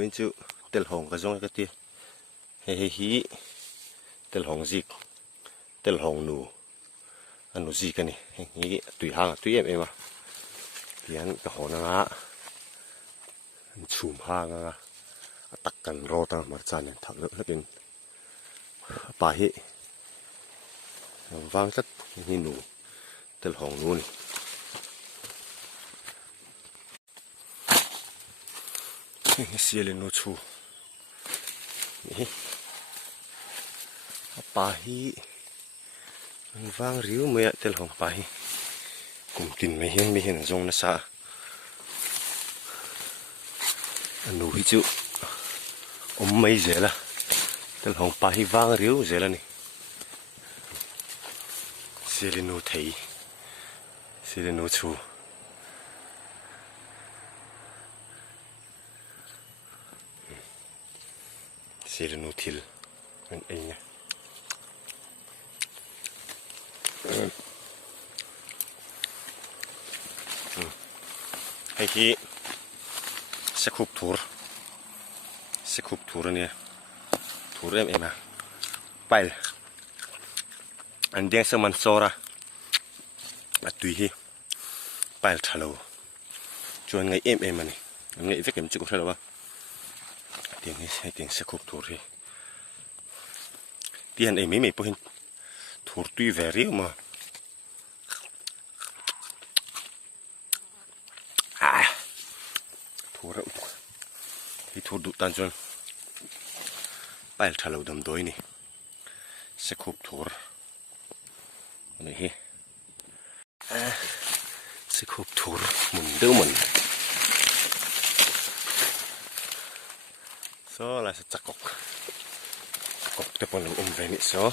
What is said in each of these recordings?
bên chữ tel hồng cái giống cái tia hí tel hồng gì tel hồng nụ anh nụ gì cái này hí tùy hàng tùy em à thì anh cái hồ nó ngã chùm hàng à tắc cần rô ta mà chán này thằng nữa bên bà hí vang rất như nụ tel hồng nụ này xia lên nó chu bà hi vang riu mẹ tel hồng bà hi cùng tin mẹ hiền giống nó xa nụ hi chịu mấy dễ là tel hồng bà hi vang riu dễ là này xia lên nó thấy xia lên nó chu xia lên nó thil anh ấy nha hay khi sẽ khúc tour này tour em à bay anh đang xem màn so ra mà tùy hi bay thalo cho ngày em mà này ngày với cái chữ có đâu tiếng này hay tiếng sẽ khúc tour hi tiếng này mấy bữa tour tùy về riu mà tour thì tour đủ tan chun bay thalo đầm đôi này sẽ khúc tour này hi sẽ khúc tour mình so là sẽ chặt cọc để bọn nó về nị so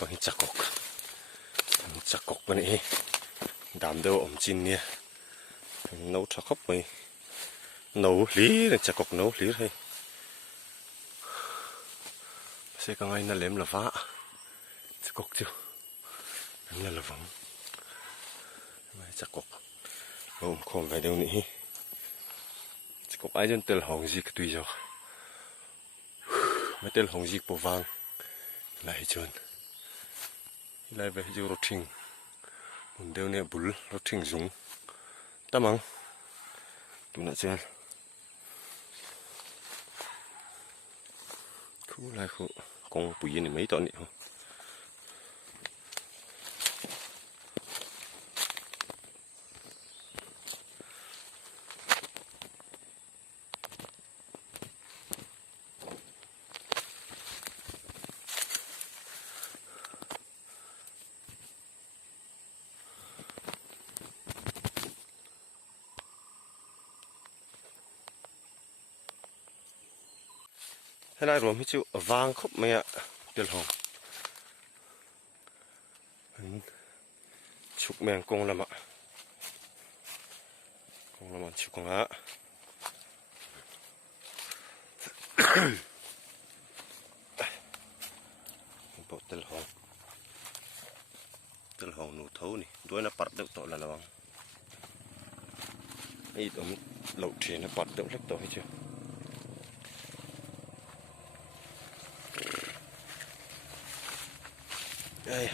bằng chặt cọc bên này đám đâu chín nè nấu cho khóc mày nấu lý là chặt cọc nấu lý thôi sẽ có ngay nó lém là vá chặt cọc chưa lém là vắng chặt cọc không phải đâu nị cục ai dân tel hồng gì tùy rồi mấy tel hồng gì bộ vàng lại chôn lại về chỗ rốt thình mình đeo nè bún rốt thình dùng ta măng tụi nó chơi khu lại khu con bụi này mấy tọn này không thế này rồi mới chịu vàng khúc mẹ tel hồng chụp mèn công làm ạ chụp công á bộ tel hồng nụ thấu này đuôi nó bật được tội là bằng ấy tấm lẩu thì nó bật được rất tội chưa đây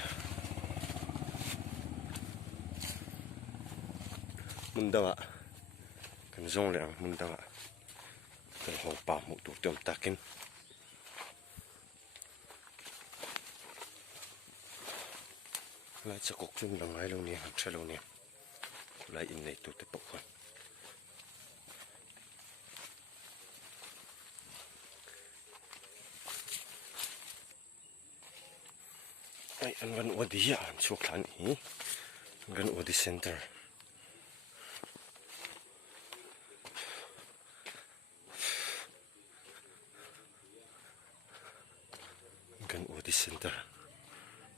mình đâu ạ cần rong lẹo mình đâu ạ cần hồng bảo một tủ tiệm ta kinh lại cho cục chung là ngay lâu nè làm sao lâu nè lại in này tủ tiếp bọc rồi ai anh vẫn ở đi à chụp lại nhỉ gần ở đi center gần ở đi center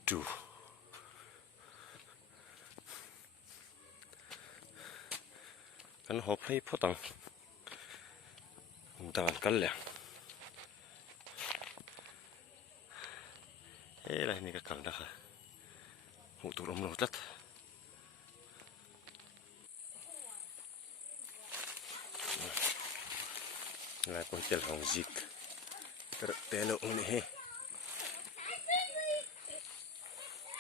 two kan hộp lấy phốt tầng tầng cắn lẹ thế là này cái cẳng đó hả hụ tụ đông lột rất lại con tel hồng dịch té lộ này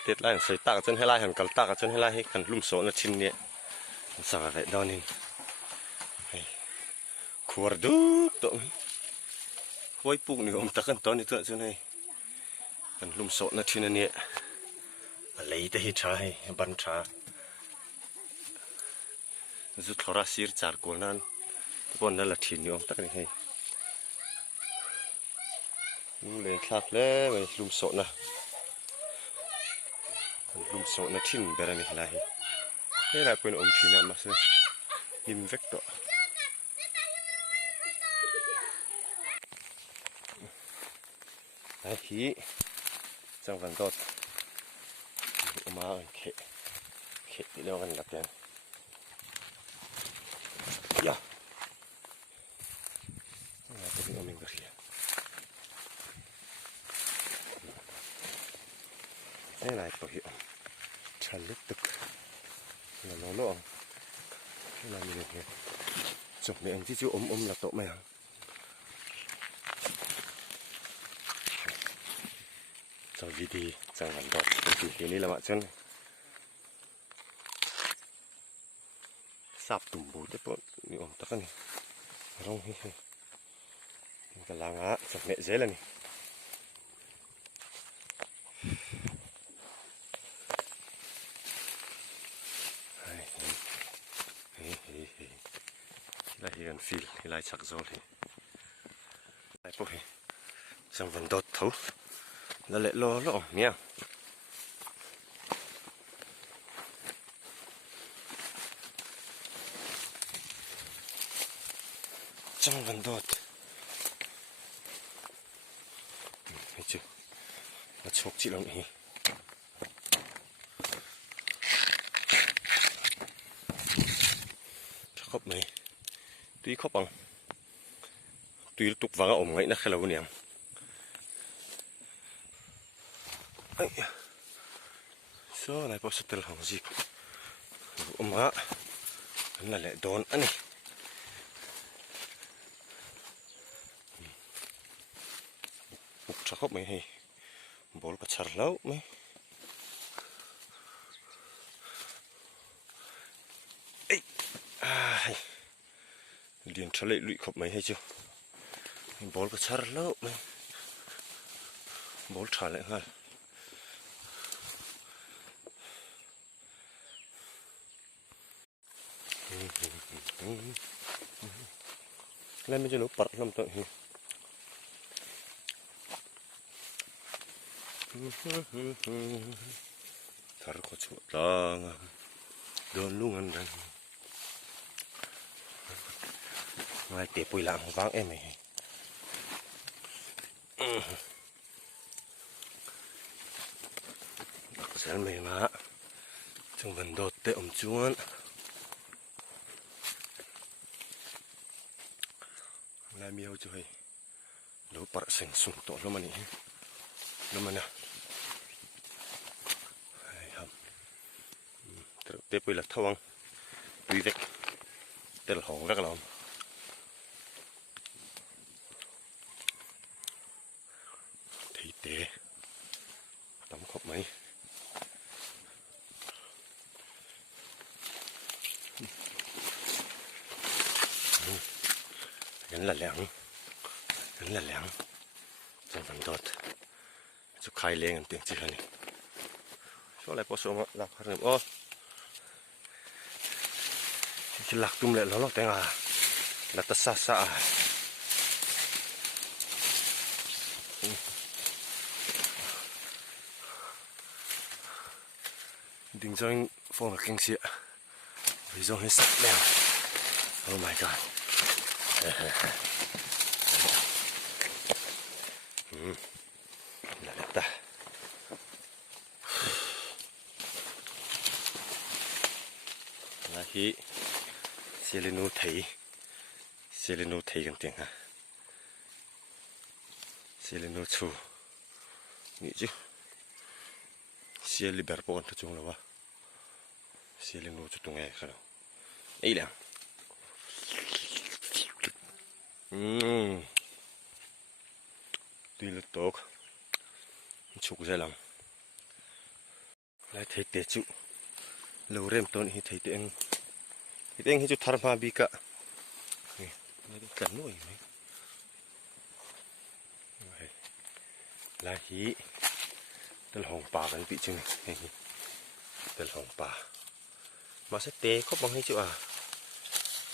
tết lại xây tạc chân hay lại hẳn cල් tạc chân hay lại hẳn lùm số là chín nhẹ sao vậy đó nên khua đúc tụng quay bụng này ông ta cần to như thế chứ này hẳn lùm số là chín nhẹ lấy tới hít trà hay bắn trà rút thora xir char của nan con đó là chín ông ta cái này lên khác lẽ mày lùm số nè lùm số là chín bè này là thế là quên ông chín nào mà sao im vét đó đấy khí trong phần tốt mà khệ khệ đi đâu gần gặp tiền ya tôi bị mình cái thế này bảo hiểm tràn liên tục là nó lộ thế là mình này chụp mẹ anh chứ ôm là tổ mày rồi gì thì chẳng làm đọt thì này là bạn chân sạp tủm bù tiếp bọn đi ôm tắc này rong hi cái làng á chụp mẹ dễ là này lại gần phil lại chắc rồi thì lại bố hi chẳng vẫn đọt thấu là lại lo lo nha chẳng vẫn đọt thấy chưa nó chọc chị lòng hi khóc này tuy khóc bằng tuy tục vắng ổng ngay nó khai lâu niệm số này bớt tel hồng gì á anh là lệ đón anh này bục cho khóc mấy hay bố có chặt lâu mấy liền trở lại lụy khóc mấy hay chưa bố có chặt lâu mấy bố trả lại hơn lên mới cho nó bật lắm tận hi thở có chỗ đó đồn luôn anh đây ngoài tiệp bùi làng vắng em này sẽ mềm mà trong vấn đột tệ ổng chuôn lại miêu chơi lúa bạc sành sùng tổ lắm mà nè lắm mà nè hầm tép bùi là thâu ăn tùy vẹt tép là hỏng rất là lòng thấy té tắm khóc mấy gắn là lẻng trong phần đọt chụp khai lên tiếng chỉ hơn này số lại có số mà lạc hơn ô cái lạc tum lại nó tiếng à là ta xa đừng cho anh phong là kinh sĩ vì do hết sắc đèn oh my god là đẹp ta là khi Selenu thấy gần tiếng ha Selenu chu nghĩ chứ Selenu bẻ bộ thật chung là wa Selenu chút tung nghe khá đâu ấy là tuy là tốt chụp ra lòng lại thấy tệ chịu lâu rem tôn thì thấy tệ anh thì chút thar ma bị cả nó đi cắn nuôi này là hí tên hồng bà vẫn bị chừng này tên hồng bà mà sẽ tệ có bằng hay chịu à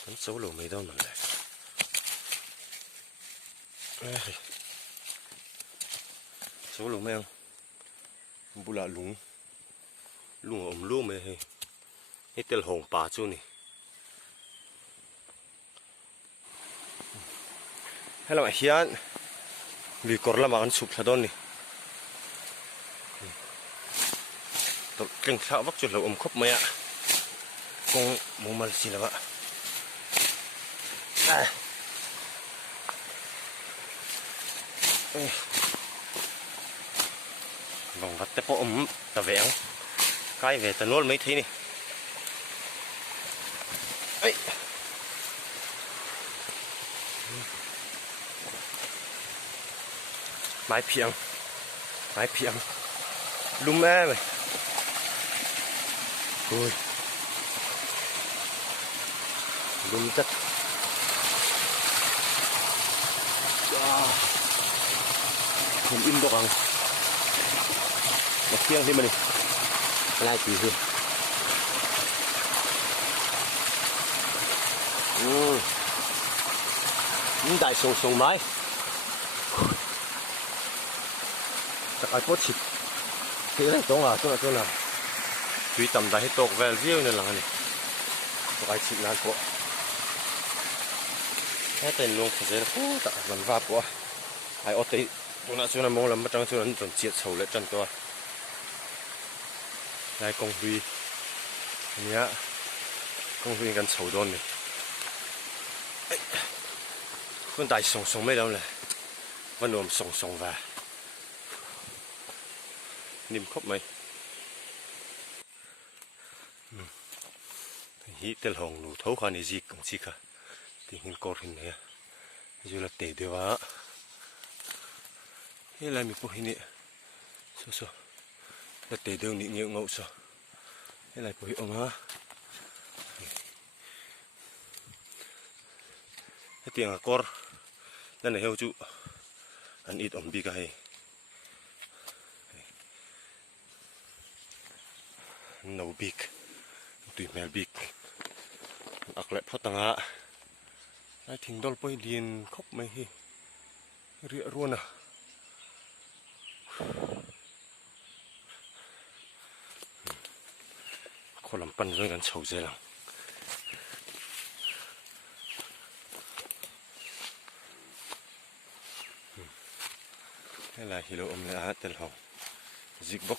vẫn xấu lồ mấy đâu mà lại số lùm em bu lạ lúng lúng ẩm lúa mày cái tên hồng bà chú này hay là hiền vì có làm ăn sụp thật đôn này tôi kinh thạo vắt chuột lẩu ẩm khóc mày ạ con muốn mà gì là vậy vòng vắt tay ôm ta vẹn cái về ta nuốt mấy thế này ấy mái phiêng lùm mẹ mày ui lùm chất không in được không một phiêng thế mà đi lại chỉ hương những đại sông mái chắc ai có thịt thế này tốt à chỗ nào tuy tầm đại hết tộc về riêu nên là này ai thịt nào có hết tiền luôn phải dễ phô tạ vẫn va của ai ở đây chỗ nào mong làm mất trắng chỗ nào trồng chiết sầu lại chân to đây công huy nhá công huy gần sầu đôn này con đại sông mấy đâu này vẫn nằm sông vào niềm khóc mày hít tên hồng nụ thấu khoan gì cũng chỉ cả tình hình cột hình này dù là tệ điều á thế là mình có hình này so là tệ điều nị nhiều ngậu so thế là có hiệu mà cái tiếng cor đây này heo chú ăn ít ẩm bị cái nấu big tùy mèo big ác lại phát tăng á ai thình đôi bơi điên khóc mày hi rịa luôn à khó làm pan rồi gần sầu dê lòng đây là hilo lại tên hồng zig bok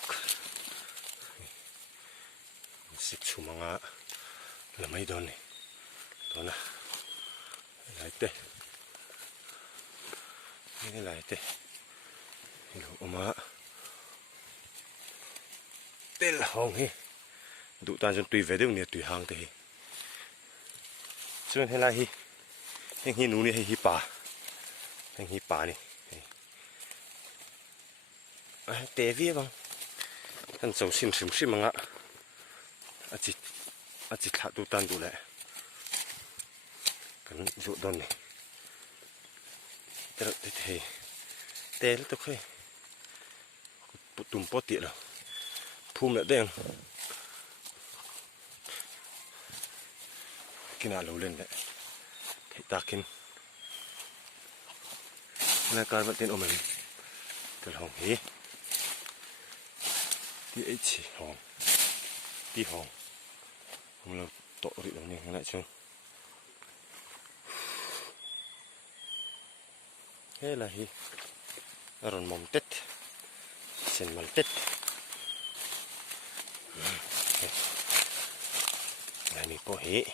xịt chú mang á là mấy đòn này đó nè lại tê cái lại tê hilo tên là hồng hi đủ tan cho tùy về được nè tùy hàng thì cho nên là hi anh hi nú này hi bà này tê vi bằng anh sầu sim mang ạ à chỉ thả đủ tan đủ lại cái rượu đòn này tê thì tê lúc thôi tụm bớt tiệt rồi phun lại đen cái nào lâu lên đấy thấy ta kinh là cái vẫn tên ôm mình từ hồng hí đi ấy chỉ hồng đi hồng không là tội bị đồng này lại chưa thế là hi rồi mồm tết xin mal tết này mình có hí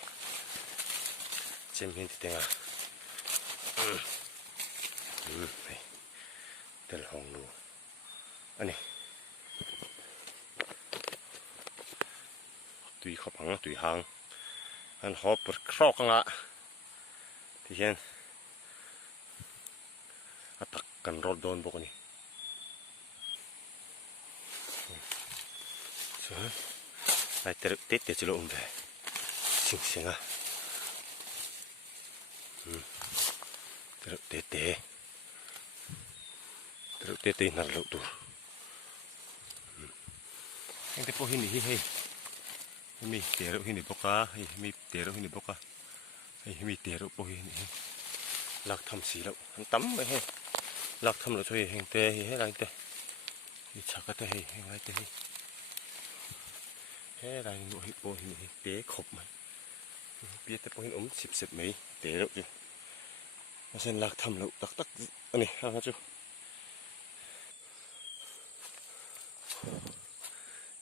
xem hiện thì à này tên hồng nụ anh này tùy khóc bằng tùy hàng anh họp bật khóc ngã thì hiện กันรถโดนพวกนี้ส่วนไอ้เตะเตะเตะจะลงไปสิงสิงอ่ะเตะเตะเตะเตะเตะเตะนั่นลูกตัวยังแต่พวกหินนี่เฮ้ยมีเตะลูกหินนี่ปกะเฮ้ยมีเตะลูกหินนี่ปกะเฮ้ยมีเตะลูกพวกหินนี่ลักทำสีแล้วมันตั้มไปเฮ้ยลักทำแล้วช่วยเฮงเตะเฮ้ยอะไรเตะนี่ชักก็เตะเฮ้ยอะไรเตะเฮ้ยเฮ้ยอะไรหนูเฮ้ยพวกหินนี่เตะขบมันเปียแต่พวกหินสิบไหมเตะลูกอยู่เพราะฉะนั้นลักทำแล้วตักอันนี้ฮะจู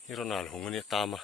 ที่เราหนาหงอันนี้ตามมา